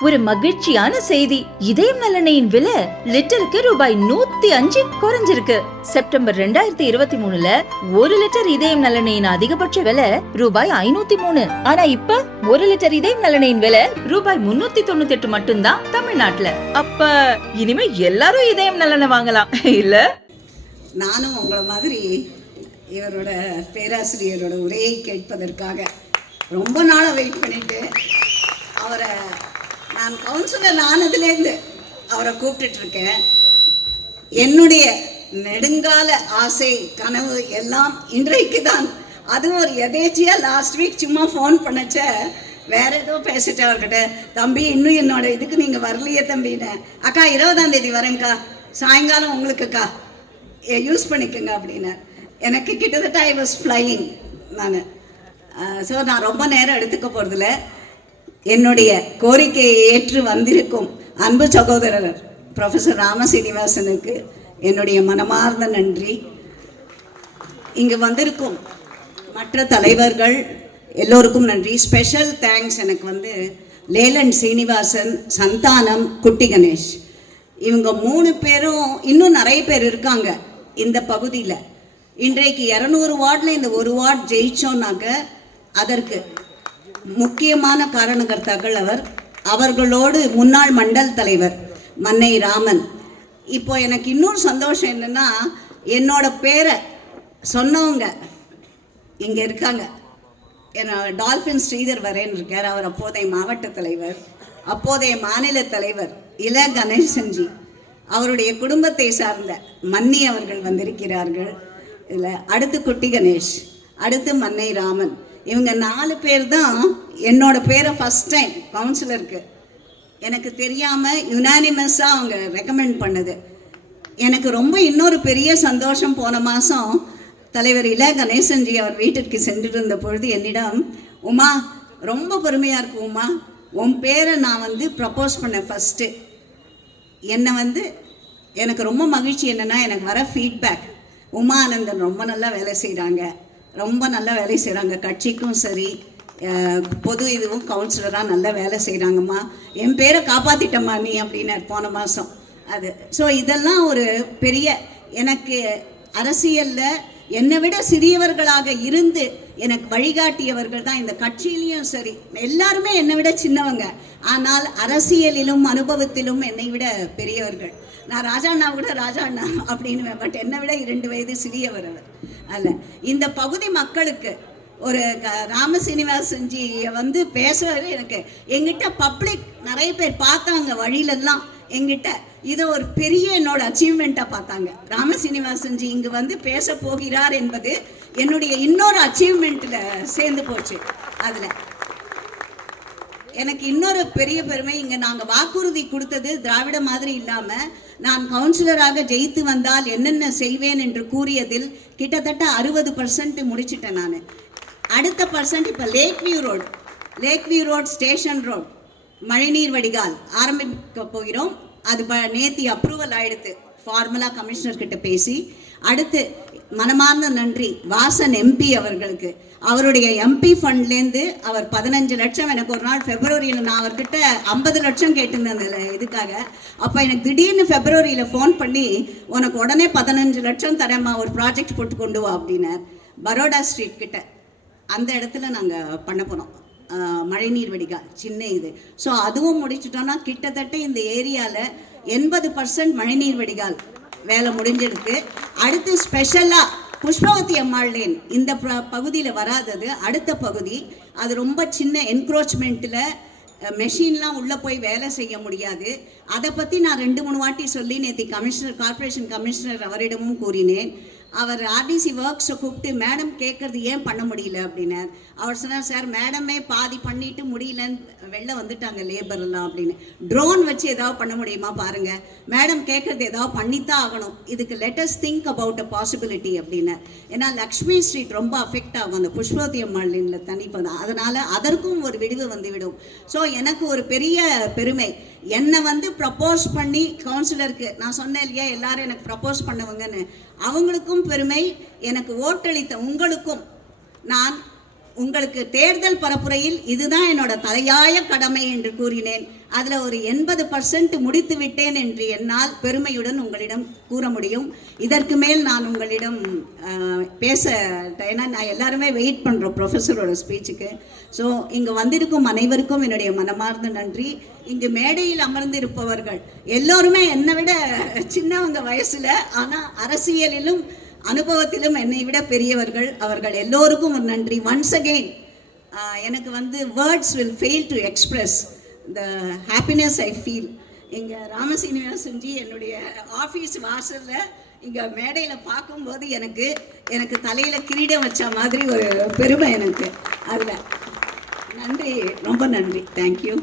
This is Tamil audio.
ஒரு மகிழ்ச்சியான செய்தி. இதயம் நலனையின் விலை லிட்டருக்கு ரூபாய் 105 குறைஞ்சிருக்கு. செப்டம்பர் 2023ல 1 லிட்டர் இதயம் நலனையின் அதிகபட்ச விலை ரூபாய் 503. ஆனா இப்ப 1 லிட்டர் இதயம் நலனையின் விலை ரூபாய் 398 மட்டும்தான் தமிழ்நாட்டுல. அப்ப இனிமே எல்லாரும் இதயம் நலனை வாங்கலாம் இல்ல? நானும் உங்களை மாதிரி இவரோட பேராசிரியரோட உரையை கேட்பதற்காக ரொம்ப நாளாக வெயிட் பண்ணிட்டு அவரை நான் கவுன்சிலர் ஆனதுலேருந்து அவரை கூப்பிட்டுட்ருக்கேன். என்னுடைய நெடுங்கால ஆசை கனவு எல்லாம் இன்றைக்கு தான். அதுவும் ஒரு எதேச்சியாக லாஸ்ட் வீக் சும்மா ஃபோன் பண்ணச்ச வேற ஏதோ பேசிட்டு அவர்கிட்ட, தம்பி இன்னும் என்னோட இதுக்கு நீங்கள் வரலையே தம்பின்னு. அக்கா 20ஆம் தேதி வரேங்க்கா, சாயங்காலம் உங்களுக்குக்கா யூஸ் பண்ணிக்கோங்க அப்படின்னு. எனக்கு கிட்டத்தட்ட ஐ வாஸ் ஃப்ளையிங் நான். ஸோ நான் ரொம்ப நேரம் எடுத்துக்க போகிறதில்ல. என்னுடைய கோரிக்கையை ஏற்று வந்திருக்கும் அன்பு சகோதரர் ப்ரொஃபஸர் ராமசீனிவாசனுக்கு என்னுடைய மனமார்ந்த நன்றி. இங்கு வந்திருக்கும் மற்ற தலைவர்கள் எல்லோருக்கும் நன்றி. ஸ்பெஷல் தேங்க்ஸ் எனக்கு லேலன் சீனிவாசன், சந்தானம், குட்டி கணேஷ், இவங்க 3 பேரும். இன்னும் நிறைய பேர் இருக்காங்க இந்த பகுதியில். இன்றைக்கு 200 வார்டில் இந்த ஒரு வார்டு ஜெயிச்சோன்னாக்க அதற்கு முக்கியமான காரணகர்த்தாக்கள் அவர்களோடு முன்னாள் மண்டல் தலைவர் மன்னை ராமன். இப்போ எனக்கு இன்னொரு சந்தோஷம் என்னென்னா, என்னோட பேரை சொன்னவங்க இங்கே இருக்காங்க. டால்ஃபின் ஸ்ரீதர் வரேன்னு இருக்கார். அவர் அப்போதைய மாவட்ட தலைவர், அப்போதைய மாநில தலைவர் இல கணேசன்ஜி, அவருடைய குடும்பத்தை சார்ந்த மன்னி அவர்கள் வந்திருக்கிறார்கள். இதில் அடுத்து குட்டி கணேஷ், அடுத்து மன்னை ராமன். இவங்க 4 பேர் தான் என்னோட பேரை ஃபஸ்ட் டைம் கவுன்சிலருக்கு எனக்கு தெரியாமல் யுனானிமஸாக அவங்க ரெக்கமெண்ட் பண்ணது. எனக்கு ரொம்ப இன்னொரு பெரிய சந்தோஷம். போன மாதம் தலைவர் இல கணேசன்ஜி அவர் வீட்டிற்கு சென்றுட்டு இருந்த பொழுது என்னிடம், உமா ரொம்ப பெருமையாக இருக்கு உமா, உன் பேரை நான் ப்ரப்போஸ் பண்ணேன் ஃபஸ்ட்டு. என்னை எனக்கு ரொம்ப மகிழ்ச்சி என்னென்னா, எனக்கு வர ஃபீட்பேக், உமா ஆனந்தன் ரொம்ப நல்லா வேலை செய்கிறாங்க, ரொம்ப நல்லா வேலை செய்கிறாங்க, கட்சிக்கும் சரி பொது இதுவும் கவுன்சிலராக நல்லா வேலை செய்கிறாங்கம்மா, என் பேரை காப்பாற்றிட்டம்மா நீ அப்படின்னார் போன மாதம். அது ஸோ இதெல்லாம் ஒரு பெரிய, எனக்கு அரசியலில் என்னை விட சிறியவர்களாக இருந்து எனக்கு வழிகாட்டியவர்கள் தான் இந்த கட்சியிலையும் சரி. எல்லாருமே என்னை விட சின்னவங்க, ஆனால் அரசியலிலும் அனுபவத்திலும் என்னை விட பெரியவர்கள். நான் ராஜாண்ணா கூட ராஜாண்ணா அப்படின்னு, பட் என்னை விட 2 வயது சிறியவர் அவர். அல்ல, இந்த பகுதி மக்களுக்கு ஒரு ராமசீனிவாசன்ஜியை பேசுவார். எனக்கு எங்கிட்ட பப்ளிக் நிறைய பேர் பார்த்தாங்க வழியிலெல்லாம் எங்கிட்ட. இதை ஒரு பெரிய என்னோட அச்சீவ்மெண்ட்டாக பார்த்தாங்க. ராமசீனிவாசன்ஜி இங்கு பேச போகிறார் என்பது என்னுடைய இன்னொரு அச்சீவ்மெண்ட்டில் சேர்ந்து போச்சு. அதில் எனக்கு இன்னொரு பெரிய பெருமை, இங்கே நாங்கள் வாக்குறுதி கொடுத்தது திராவிட மாதிரி இல்லாமல், நான் கவுன்சிலராக ஜெயித்து வந்தால் என்னென்ன செய்வேன் என்று கூறியதில் கிட்டத்தட்ட 60% முடிச்சிட்டேன் நான். அடுத்த பர்சன்ட் இப்போ lake view road station road மழைநீர் வடிகால் ஆரம்பிக்க போகிறோம். அது நேற்று அப்ரூவல் ஆகிடுது ஃபார்முலா கமிஷனர்கிட்ட பேசி. அடுத்து மனமார்ந்த நன்றி வாசன் எம்பி அவர்களுக்கு. அவருடைய எம்பி ஃபண்ட்லேருந்து அவர் 15 லட்சம், எனக்கு ஒரு நாள் ஃபெப்ரவரியில் நான் அவர்கிட்ட 50 லட்சம் கேட்டிருந்தேன் இதுக்காக. அப்போ எனக்கு திடீர்னு ஃபெப்ரவரியில் ஃபோன் பண்ணி, உனக்கு உடனே 15 லட்சம் தரேம்மா, ஒரு ப்ராஜெக்ட் போட்டு கொண்டு வா அப்படின்னார். பரோடா ஸ்ட்ரீட் கிட்ட அந்த இடத்துல நாங்கள் பண்ண போகிறோம் மழைநீர் வடிகால் சின்ன இது. ஸோ அதுவும் முடிச்சுட்டோன்னா கிட்டத்தட்ட இந்த ஏரியாவில் 80% மழைநீர் வடிகால் வேலை முடிஞ்சிருக்கு. அடுத்து ஸ்பெஷலாக புஷ்பவதி அம்மாள் லேன் இந்த பகுதியில் வராதது அடுத்த பகுதி. அது ரொம்ப சின்ன என்க்ரோச்மெண்ட்டில் மெஷின்லாம் உள்ளே போய் வேலை செய்ய முடியாது. அதை பற்றி நான் 2-3 வாட்டி சொல்லி நேற்று கார்ப்பரேஷன் கமிஷனர் அவரிடமும் கூறினேன். அவர் ஆர்டிசி ஒர்க்ஸை கூப்பிட்டு, மேடம் கேட்குறது ஏன் பண்ண முடியல அப்படின்னார். அவர் சொன்னார், சார் மேடமே பாதி பண்ணிட்டு முடியலன்னு வெளில வந்துட்டாங்க லேபர்லாம் அப்படின்னு. ட்ரோன் வச்சு ஏதாவது பண்ண முடியுமா பாருங்கள், மேடம் கேட்குறது ஏதாவது பண்ணித்தான் ஆகணும், இதுக்கு let's think about a possibility அப்படின்னார். ஏன்னா லக்ஷ்மி ஸ்ட்ரீட் ரொம்ப அஃபெக்ட் ஆகும் அந்த புஷ்பவதி அம்மாளில் தனிப்பது, அதனால் அதற்கும் ஒரு விடிவு வந்துவிடும். ஸோ எனக்கு ஒரு பெரிய பெருமை, என்னை ப்ரப்போஸ் பண்ணி கவுன்சிலருக்கு நான் சொன்னேன் இல்லையா, எல்லாரும் எனக்கு ப்ரப்போஸ் பண்ணவங்கன்னு, அவங்களுக்கும் பெருமை, எனக்கு ஓட்டளித்த உங்களுக்கும். நான் உங்களுக்கு தேர்தல் பரப்புரையில் இதுதான் என்னோட தலையாய கடமை என்று கூறினேன். அதில் ஒரு 80% முடித்து விட்டேன் என்று என்னால் பெருமையுடன் உங்களிடம் கூற முடியும். இதற்கு மேல் நான் உங்களிடம் பேச, ஏன்னா நான் எல்லாருமே வெயிட் பண்ணுறோம் ப்ரொஃபஸரோட ஸ்பீச்சுக்கு. ஸோ இங்கே வந்திருக்கும் அனைவருக்கும் என்னுடைய மனமார்ந்த நன்றி. இங்கு மேடையில் அமர்ந்திருப்பவர்கள் எல்லோருமே என்னை விட சின்னவங்க வயசில், ஆனால் அரசியலிலும் அனுபவத்திலும் என்னை விட பெரியவர்கள். அவர்கள் எல்லோருக்கும் ஒரு நன்றி. ஒன்ஸ் அகெயின் எனக்கு words will fail to express the happiness I feel. இங்கே ராமசீனிவாசன்ஜி என்னுடைய ஆஃபீஸ் வாசலில் இங்கே மேடையில் பார்க்கும்போது எனக்கு தலையில் கிரீடம் வச்ச மாதிரி ஒரு பெருமை எனக்கு. அதில் நன்றி, ரொம்ப நன்றி. தேங்க்யூ.